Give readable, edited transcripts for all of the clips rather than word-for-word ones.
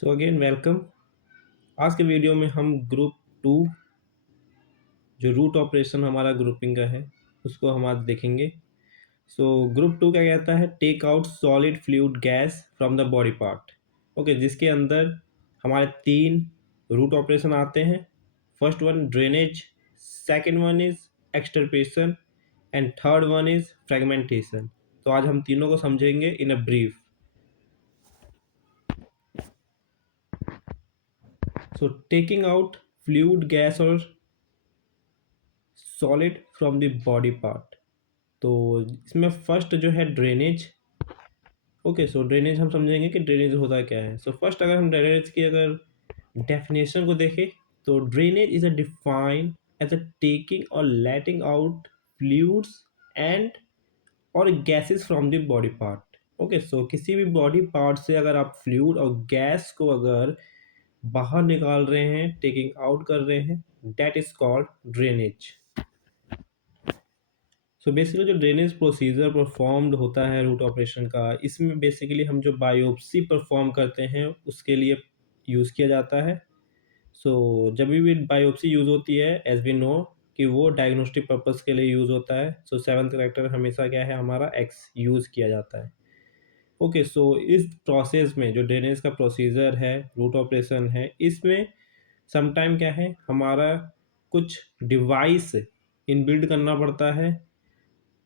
So again welcome. आज के video में हम ग्रुप टू जो रूट ऑपरेशन हमारा ग्रुपिंग का है उसको हम आज देखेंगे। सो ग्रुप टू क्या कहता है? Take out solid fluid gas from the body part. Okay, जिसके अंदर हमारे तीन रूट ऑपरेशन आते हैं। First one drainage, second one is extirpation and third one is fragmentation. तो आज हम तीनों को समझेंगे in a brief. So taking out fluid gas और solid from the body part. तो इसमें फर्स्ट जो है ड्रेनेज। ओके, सो ड्रेनेज हम समझेंगे कि ड्रेनेज होता क्या है। सो फर्स्ट अगर हम ड्रेनेज की अगर डेफिनेशन को देखें तो drainage is a defined as a taking और लेटिंग आउट फ्लूइड्स एंड और gases from the body part. Okay, so किसी भी बॉडी पार्ट से अगर आप फ्लूइड और गैस को अगर बाहर निकाल रहे हैं, टेकिंग आउट कर रहे हैं, that is called drainage. So basically जो ड्रेनेज प्रोसीजर परफॉर्म्ड होता है रूट ऑपरेशन का, इसमें बेसिकली हम जो बायोप्सी परफॉर्म करते हैं उसके लिए यूज़ किया जाता है। सो जब भी बायोप्सी यूज़ होती है, एज वी नो कि वो डायग्नोस्टिक पर्पस के लिए यूज़ होता है। सो सेवन्थ करेक्टर हमेशा क्या है, हमारा एक्स यूज़ किया जाता है। ओके, सो इस प्रोसेस में जो ड्रेनेज का प्रोसीजर है, रूट ऑपरेशन है, इसमें समटाइम क्या है, हमारा कुछ डिवाइस इनबिल्ड करना पड़ता है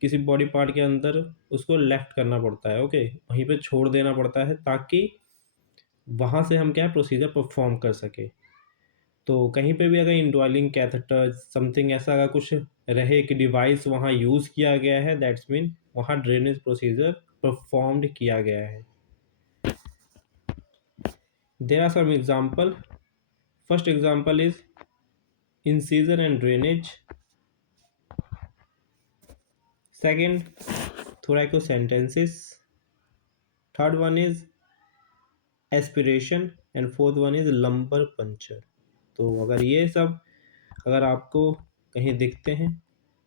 किसी बॉडी पार्ट के अंदर, उसको लेफ्ट करना पड़ता है। ओके, वहीं पे छोड़ देना पड़ता है ताकि वहाँ से हम क्या प्रोसीजर परफॉर्म कर सके। तो कहीं पे भी अगर इंडवेलिंग कैथेटर समथिंग ऐसा अगर कुछ रहे कि डिवाइस वहाँ यूज़ किया गया है, दैट्स मीन वहाँ ड्रेनेज प्रोसीजर परफॉर्म्ड किया गया है। There are some example. First example is incision and drainage. Second, thoracocentesis. Third one is aspiration and fourth one is lumbar puncture. तो अगर ये सब अगर आपको कहीं दिखते हैं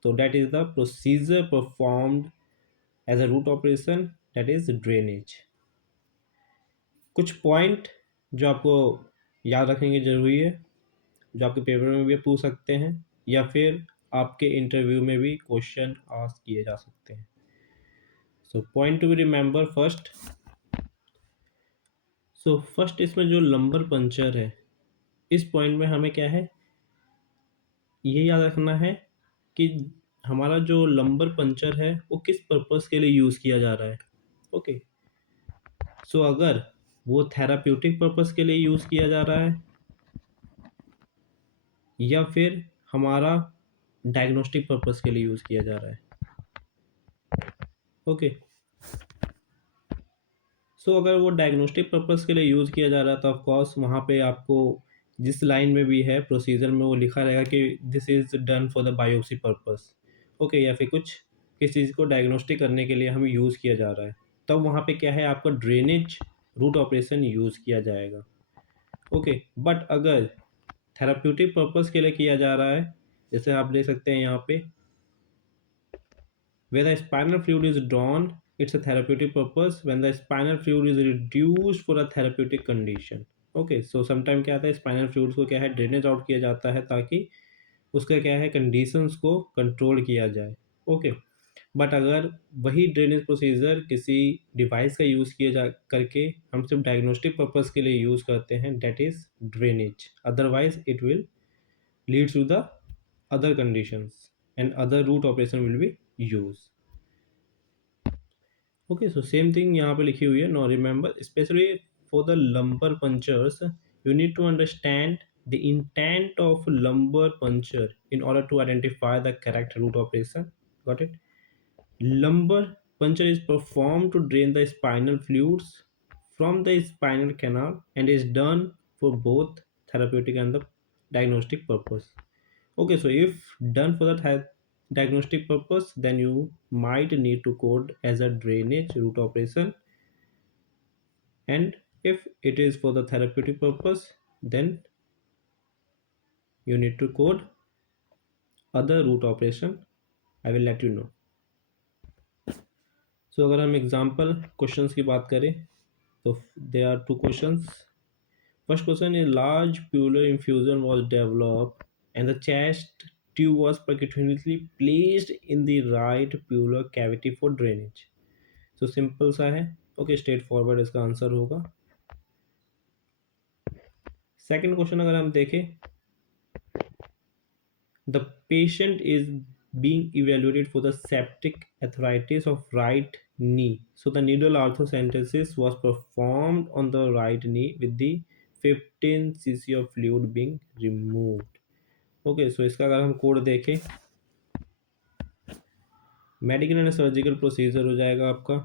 तो that is the procedure performed as a root operation, that is drainage. कुछ पॉइंट जो आपको याद रखने की जरूरी है, जो आपके पेपर में भी पूछ सकते हैं या फिर आपके इंटरव्यू में भी क्वेश्चन आस्क किए जा सकते हैं। So point to be remember first. So first इसमें जो लंबर पंचर है, इस पॉइंट में हमें क्या है ये याद रखना है कि हमारा जो लंबर पंचर है वो किस पर्पस के लिए यूज़ किया जा रहा है। ओके, सो अगर वो थेराप्यूटिक पर्पस के लिए यूज़ किया जा रहा है या फिर हमारा डायग्नोस्टिक पर्पस के लिए यूज़ किया जा रहा है। ओके, सो अगर वो डायग्नोस्टिक पर्पस के लिए यूज़ किया जा रहा है तो ऑफ कोर्स वहाँ पे आपको जिस लाइन में भी है प्रोसीजर में वो लिखा रहेगा कि this is done for the biopsy purpose. Okay, या फिर कुछ किस चीज़ को डायग्नोस्टिक करने के लिए हमें यूज़ किया जा रहा है, तब वहाँ पे क्या है आपका ड्रेनेज रूट ऑपरेशन यूज़ किया जाएगा। ओके, बट अगर थेराप्यूटिक पर्पस के लिए किया जा रहा है, जैसे आप देख सकते हैं यहाँ पे, where the spinal fluid is drawn, it's a therapeutic purpose when the spinal fluid is reduced for a therapeutic condition. Okay, so sometime क्या आता है, स्पाइनल फ्लूइड को क्या है ड्रेनेज आउट किया जाता है ताकि उसका क्या है कंडीशंस को कंट्रोल किया जाए। ओके, बट अगर वही ड्रेनेज प्रोसीजर किसी डिवाइस का यूज़ किया जा करके हम सिर्फ डायग्नोस्टिक पर्पस के लिए यूज़ करते हैं, that is drainage. Otherwise it will lead to the other conditions and other root operation will be used. Okay, so same thing यहाँ पे लिखी हुई है। Now remember, especially for the lumbar punctures, you need to understand the intent of lumbar puncture in order to identify the correct root operation. Got it? Lumbar puncture is performed to drain the spinal fluids from the spinal canal and is done for both therapeutic and the diagnostic purpose. Okay, so if done for the diagnostic purpose, then you might need to code as a drainage root operation, and if it is for the therapeutic purpose, then you need to code other root operation. I will let you know. So अगर हम example questions की बात करें तो there are two questions. First question is large pleural infusion was developed and the chest tube was percutaneously placed in the right pleural cavity for drainage. So simple सा है, okay straight forward इसका answer होगा. Second question अगर हम देखें, the patient is being evaluated for the septic arthritis of right knee. So the needle arthrocentesis was performed on the right knee with the 15 cc of fluid being removed. Okay, so इसका अगर हम code देखें, medical and surgical procedure हो जाएगा आपका.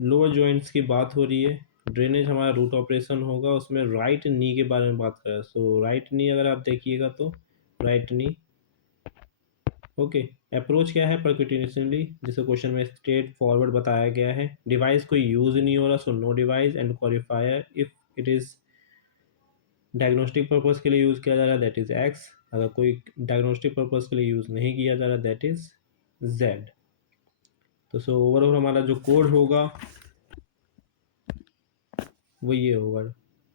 Lower joints की बात हो रही है, ड्रेनेज हमारा रूट ऑपरेशन होगा, उसमें राइट नी के बारे में बात करें. सो राइट नी अगर आप देखिएगा तो राइट नी, ओके. अप्रोच क्या है, परक्यूटेनियसली, जिसे क्वेश्चन में स्ट्रेट फॉरवर्ड बताया गया है. डिवाइस कोई यूज नहीं हो रहा, so no device. And qualifier if it is diagnostic purpose के लिए यूज किया जा रहा है दैट इज एक्स. अगर कोई डायग्नोस्टिक पर्पस के लिए यूज नहीं किया जा रहा दैट इज जेड. तो सो ओवरऑल हमारा जो कोड होगा वो ये होगा.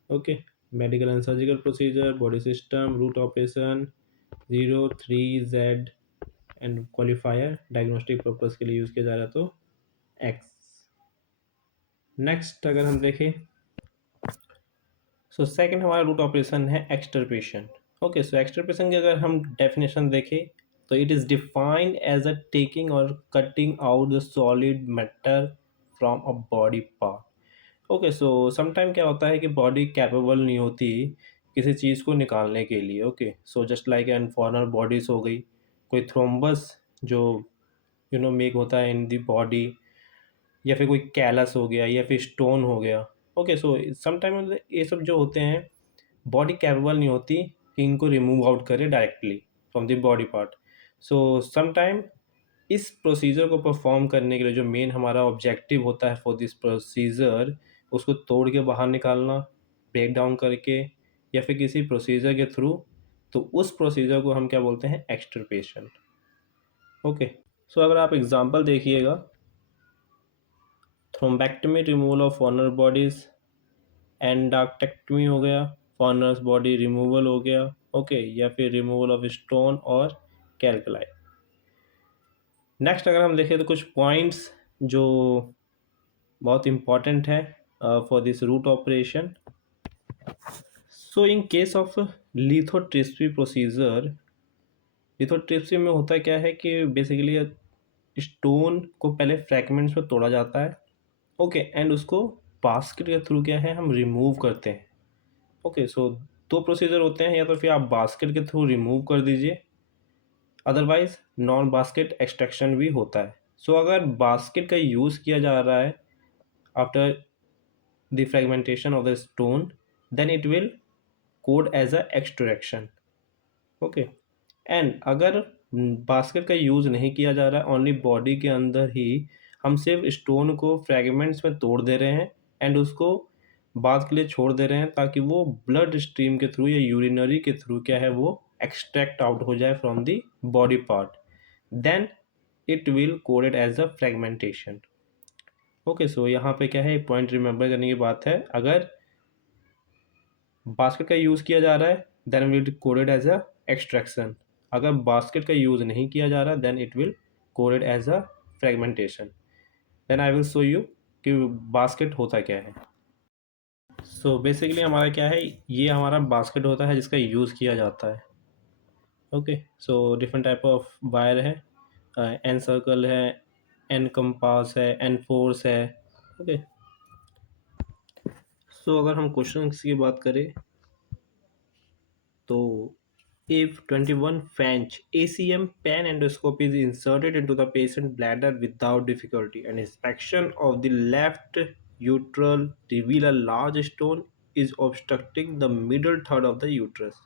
Okay, medical and surgical procedure, body system, root operation 03Z and qualifier diagnostic purpose के लिए यूज़ किया जा रहा है तो एक्स. नेक्स्ट अगर हम देखें, सो सेकंड हमारा रूट ऑपरेशन है एक्सटर्पेशन. ओके, सो एक्सटर्पेशन की अगर हम डेफिनेशन देखें तो it is defined as a taking और cutting out the solid matter from a body part. Okay, so sometime क्या होता है कि बॉडी कैपेबल नहीं होती किसी चीज़ को निकालने के लिए. Okay, so just like an foreigner bodies हो गई, कोई थ्रोम्बस जो मेक होता है इन दी बॉडी, या फिर कोई कैलस हो गया या फिर स्टोन हो गया. ओके, सो समटाइम ये सब जो होते हैं बॉडी कैपेबल नहीं होती कि इनको रिमूव आउट करे directly from the body part. So sometime इस प्रोसीजर को परफॉर्म करने के लिए जो मेन हमारा ऑब्जेक्टिव होता है फॉर दिस प्रोसीजर, उसको तोड़ के बाहर निकालना, ब्रेक डाउन करके या फिर किसी प्रोसीजर के थ्रू, तो उस प्रोसीजर को हम क्या बोलते हैं, एक्सटर्पेशन. ओके, सो अगर आप एग्जांपल देखिएगा, thrombectomy removal of foreign bodies, endarterectomy हो गया, फॉरनर्स बॉडी रिमूवल हो गया. ओके, या फिर रिमूवल ऑफ स्टोन और कैल्कुलाई. नेक्स्ट अगर हम देखें तो कुछ पॉइंट्स जो बहुत इम्पॉर्टेंट है for this root operation. So in case of lithotripsy procedure, lithotripsy में होता क्या है कि बेसिकली स्टोन को पहले फ्रैगमेंट्स में तोड़ा जाता है. ओके, एंड उसको बास्केट के थ्रू क्या है हम रिमूव करते हैं. ओके, सो दो प्रोसीजर होते हैं, या तो फिर आप बास्केट के थ्रू रिमूव कर दीजिए, अदरवाइज नॉन बास्केट एक्सट्रैक्शन भी होता है. सो अगर बास्केट का यूज़ किया जा रहा है after the fragmentation of the stone, then it will code as a extraction. Okay, and अगर बास्केट का यूज़ नहीं किया जा रहा है, ओनली बॉडी के अंदर ही हम सिर्फ स्टोन को फ्रैगमेंट्स में तोड़ दे रहे हैं एंड उसको बाद के लिए छोड़ दे रहे हैं ताकि वो ब्लड स्ट्रीम के थ्रू या यूरिनरी के थ्रू क्या है वो एक्सट्रैक्ट आउट हो जाए from the body part, then it will coded as a fragmentation. Okay, so यहाँ पे क्या है, एक पॉइंट रिमेंबर करने की बात है, अगर बास्केट का यूज़ किया जा रहा है then will coded as a extraction. अगर बास्केट का यूज़ नहीं किया जा रहा then it will coded as a fragmentation. Then I will show you कि बास्केट होता क्या है. सो बेसिकली हमारा क्या है, ये हमारा बास्केट होता है जिसका यूज़ किया जाता है. Okay, so different type of wire है, एन सर्कल है, एन कंपास है, एन फोर्स है. ओके, सो अगर हम क्वेश्चन की बात करें तो if 21 French ACM pen endoscopy is inserted into the patient bladder without difficulty and inspection of the left uterus reveal a large stone is obstructing the middle third of the uterus.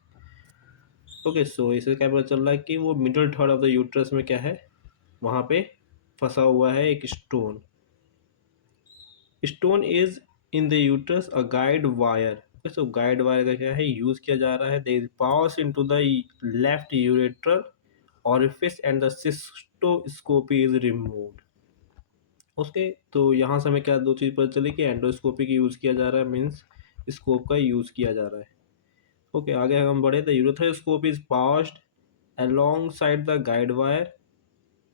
Okay, so इससे क्या पता चल रहा है कि वो middle third of the uterus में क्या है, वहाँ पे फंसा हुआ है एक stone. Stone is in the uterus a guide wire. So guide wire का क्या है यूज किया जा रहा है, they is pass into the left ureteral orifice and the cystoscopy is removed. उसके तो यहाँ से हमें क्या दो चीज़ पता चली कि एंडोस्कोपी की यूज़ किया जा रहा है, मीन्स स्कोप का यूज़ किया जा रहा है। ओके, आगे हम बढ़े। The ureteroscope is passed alongside the guide wire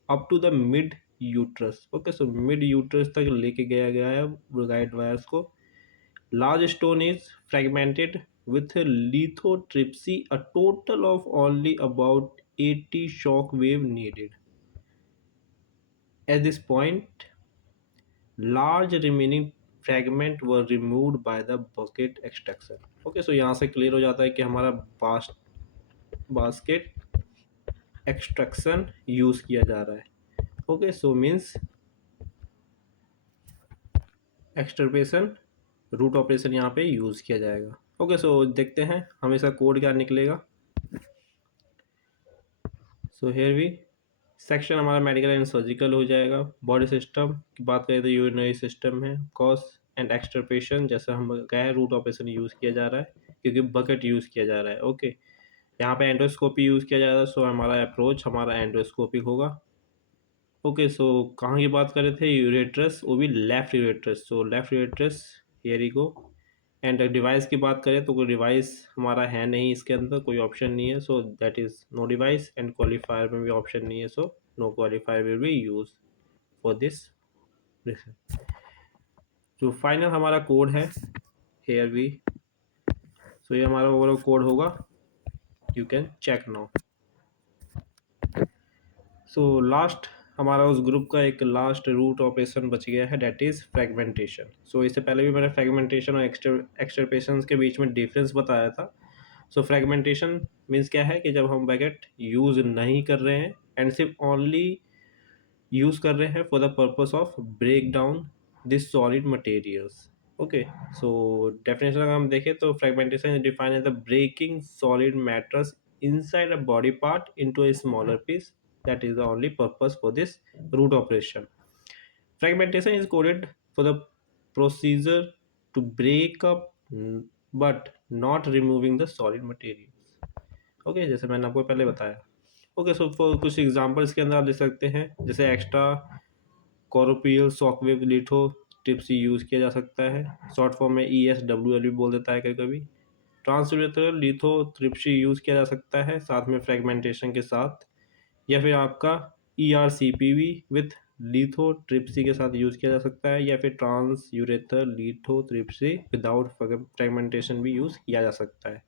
up to the mid uterus. Okay, so mid uterus तक लेके गया है गाइड वायर्स को। Large stone is fragmented with lithotripsy, a total of only about 80 shock wave needed. At this point, large remaining fragment were removed by the bucket extraction. Okay, so यहाँ से clear हो जाता है कि हमारा basket extraction use किया जा रहा है। Okay, so means extirpation root operation यहाँ पे यूज किया जाएगा। ओके, सो देखते हैं हमें इसका कोड क्या निकलेगा। सो हेयर वी सेक्शन हमारा मेडिकल एंड सर्जिकल हो जाएगा। बॉडी सिस्टम की बात करें तो यूरिनरी सिस्टम है। कॉज एंड एक्सटर्पेशन, जैसा हम कहें रूट ऑपरेशन यूज़ किया जा रहा है क्योंकि बकेट यूज़ किया जा रहा है। ओके, यहाँ पे एंडोस्कोपी यूज़ किया जा रहा है, सो हमारा अप्रोच हमारा एंडोस्कोपिक होगा। ओके, सो कहाँ की बात कर रहे थे? यूरेट्रस, वो भी left ureters. So left ureters, here you go. And device की बात करें तो कोई डिवाइस हमारा है नहीं, इसके अंदर कोई ऑप्शन नहीं है, so that is no device. And qualifier में भी ऑप्शन नहीं है, so no qualifier will be use for this. जो फाइनल हमारा कोड है हेयर वी, सो ये हमारा ओवरऑल कोड होगा, you can check now. So last हमारा उस ग्रुप का एक लास्ट रूट ऑपरेशन बच गया है, डेट इज़ फ्रेगमेंटेशन। सो इससे पहले भी मैंने फ्रेगमेंटेशन और एक्सटर्पेशन के बीच में डिफरेंस बताया था। सो फ्रेगमेंटेशन मीन्स क्या है कि जब हम बैकेट यूज़ नहीं कर रहे हैं एंड सिर्फ ओनली यूज़ कर रहे हैं for the purpose of break down this solid materials. Okay, so definition अगर हम देखें तो fragmentation is defined as the breaking solid matters inside a body part into a smaller piece. That is the only purpose for this root operation. Fragmentation is coded for the procedure to break up but not removing the solid materials. Okay, जैसे मैंने आपको पहले बताया। Okay, सो कुछ examples के अंदर आप देख सकते हैं, जैसे extra corporeal shockwave litho tips use किया जा सकता है। शॉर्ट फॉर्म में ESWL भी बोल देता है कभी कभी। ट्रांसयूरेथ्रल लिथोट्रिप्सी यूज़ किया जा सकता है साथ में फ्रेगमेंटेशन के साथ, या फिर आपका ERCPV विथ लिथोट्रिप्सी के साथ यूज़ किया जा सकता है, या फिर transurethral lithotripsy without fragmentation भी यूज़ किया जा सकता है।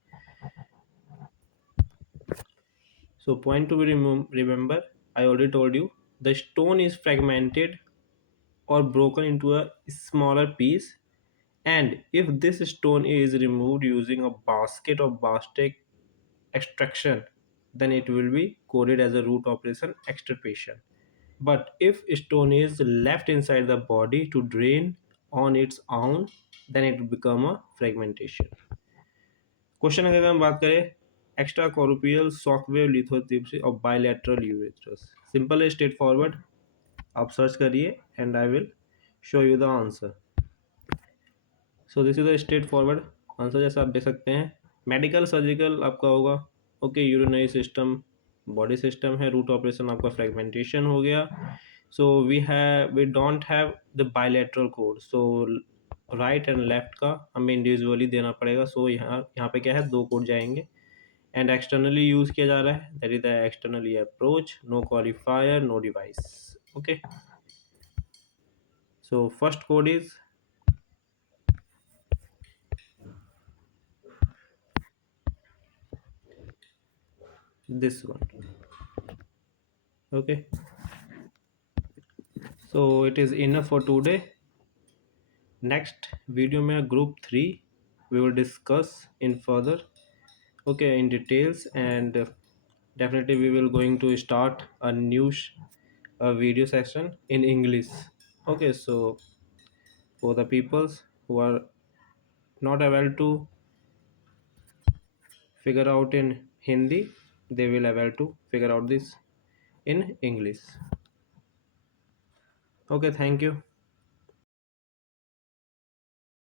So point to be remember, I already told you, the stone is fragmented or broken into a smaller piece, and if this stone is removed using a basket or basket extraction, then it will be coded as a root operation extirpation. But if stone is left inside the body to drain on its own, then it become a fragmentation. Question अगर हम बात करें, extracorporeal shockwave lithotripsy और bilateral urethras, simple है, straightforward. आप search करिए and I will show you the answer. So this is the straightforward answer, जैसा आप देख सकते हैं। मेडिकल सर्जिकल आपका होगा। ओके, यूरिनरी सिस्टम बॉडी सिस्टम है। रूट ऑपरेशन आपका फ्रेगमेंटेशन हो गया। So we don't have the bilateral code, so right and left का हमें इंडिविजुअली देना पड़ेगा। सो यहाँ पे क्या है, दो कोड जाएंगे। एंड एक्सटर्नली यूज किया जा रहा है, that is the externally approach, no qualifier no device. Okay, so first code is this one. Okay, so it is enough for today. Next video में group 3 we will discuss in further, okay, in details, and definitely we will going to start a new video session in English. Okay, so for the peoples who are not able to figure out in Hindi, they will able to figure out this in English. Okay, thank you.